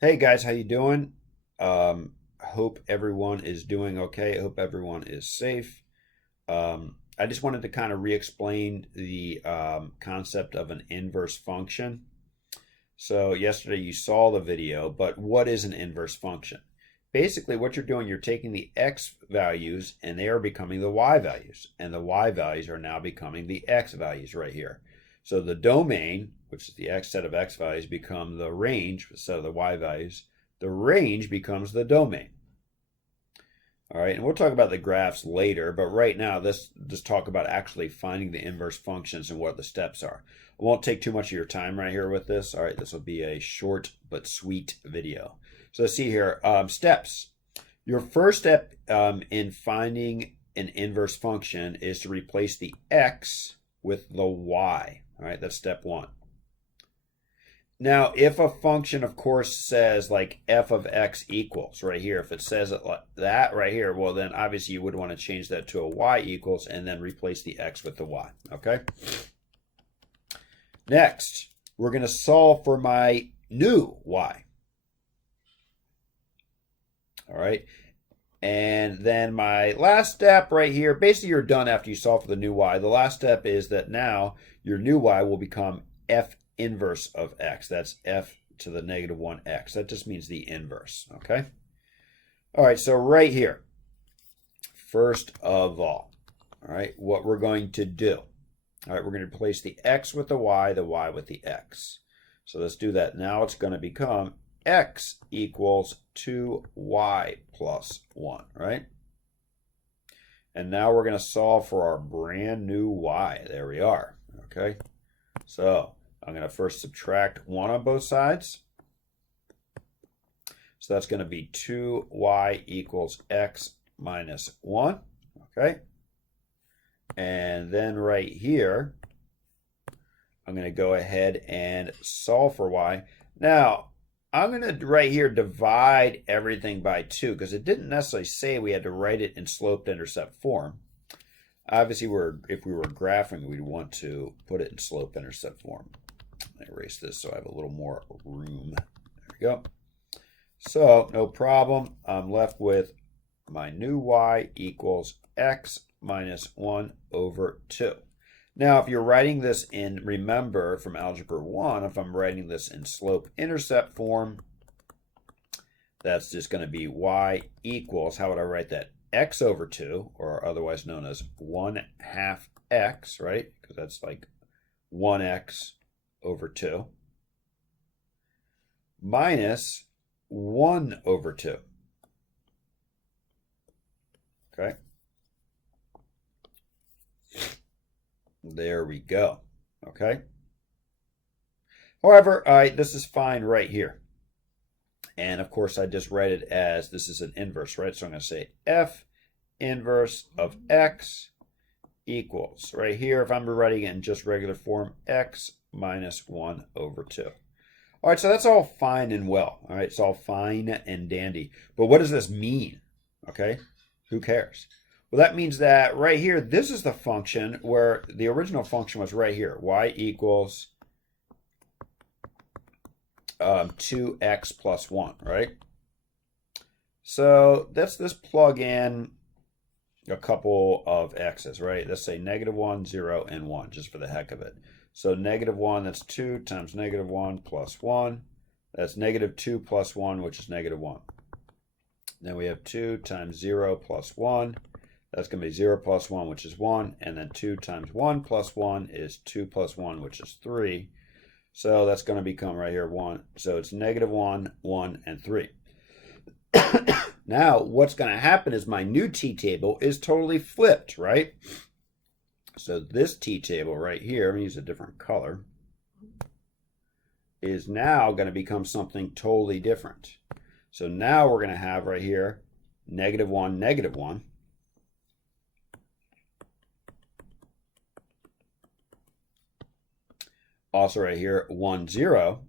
Hey guys, how you doing? Hope everyone is doing okay. I hope everyone is safe. I just wanted to kind of re-explain the concept of an inverse function. So yesterday you saw the video, but what is an inverse function? Basically, what you're doing, you're taking the x values and they are becoming the y values, and the y values are now becoming the x values right here. So the domain, which is the x set of x values, become the range set of the y values. The range becomes the domain. All right, and we'll talk about the graphs later, but right now let's just talk about actually finding the inverse functions and what the steps are. I won't take too much of your time right here with this. All right, this will be a short but sweet video. So let's see here, steps. Your first step in finding an inverse function is to replace the x with the y. All right, that's step one. Now, if a function, of course, says like f of x equals right here, if it says it like that right here, well, then obviously you would want to change that to a y equals and then replace the x with the y, okay? Next, we're going to solve for my new y. All right, and then my last step right here, basically you're done after you solve for the new y. The last step is that now your new y will become f inverse of x. That's f to the negative 1x. That just means the inverse, okay? All right, so right here, first of all right, what we're going to do, all right, we're going to replace the x with the y with the x. So let's do that. Now it's going to become x equals 2y plus 1, right? And now we're going to solve for our brand new y. There we are, okay? So I'm going to first subtract 1 on both sides. So that's going to be 2y equals x minus 1, okay? And then right here, I'm going to go ahead and solve for y. Now, I'm going to right here divide everything by 2 because it didn't necessarily say we had to write it in slope-intercept form. Obviously, if we were graphing, we'd want to put it in slope-intercept form. I erase this so I have a little more room. There we go. So no problem. I'm left with my new y equals x minus 1 over 2. Now, if you're writing this in, remember from Algebra 1, if I'm writing this in slope-intercept form, that's just going to be y equals, how would I write that? X over 2, or otherwise known as 1/2 x, right? Because that's like 1x over 2 minus 1 over 2. Okay. There we go. Okay. However, this is fine right here. And of course, I just write it as this is an inverse, right? So I'm going to say f inverse of x equals, right here, if I'm writing it in just regular form, x minus 1 over 2. All right, so that's all fine and well. All right, it's all fine and dandy. But what does this mean? Okay, who cares? Well, that means that right here, this is the function where the original function was right here. Y equals 2x plus 1, right? So let's plug in a couple of x's, right? Let's say -1, 0, and 1, just for the heck of it. So -1, that's 2 times -1 plus 1. That's -2 plus 1, which is -1. Then we have 2 times 0 plus 1. That's going to be 0 plus 1, which is 1. And then 2 times 1 plus 1 is 2 plus 1, which is 3. So that's going to become right here 1. So it's -1, 1, and 3. Now, what's going to happen is my new t-table is totally flipped, right? So this t-table right here, I'm going to use a different color, is now going to become something totally different. So now we're going to have right here -1, -1. Also right here, 1, 0.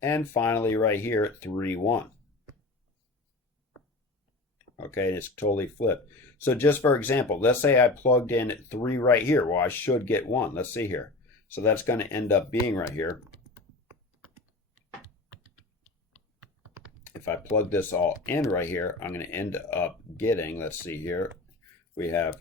And finally right here, 3, 1. Okay, and it's totally flipped. So just for example, let's say I plugged in 3 right here. Well, I should get 1. Let's see here. So that's going to end up being right here if I plug this all in right here, I'm going to end up getting, let's see here, we have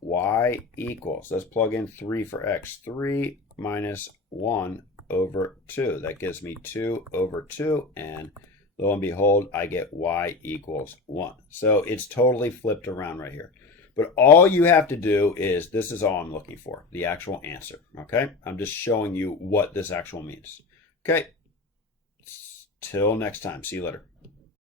y equals, let's plug in 3 for x, 3 minus 1 over 2. That gives me 2 over 2, and lo and behold, I get y equals 1. So it's totally flipped around right here. But all you have to do is, this is all I'm looking for, the actual answer, okay? I'm just showing you what this actual means. Okay, till next time. See you later.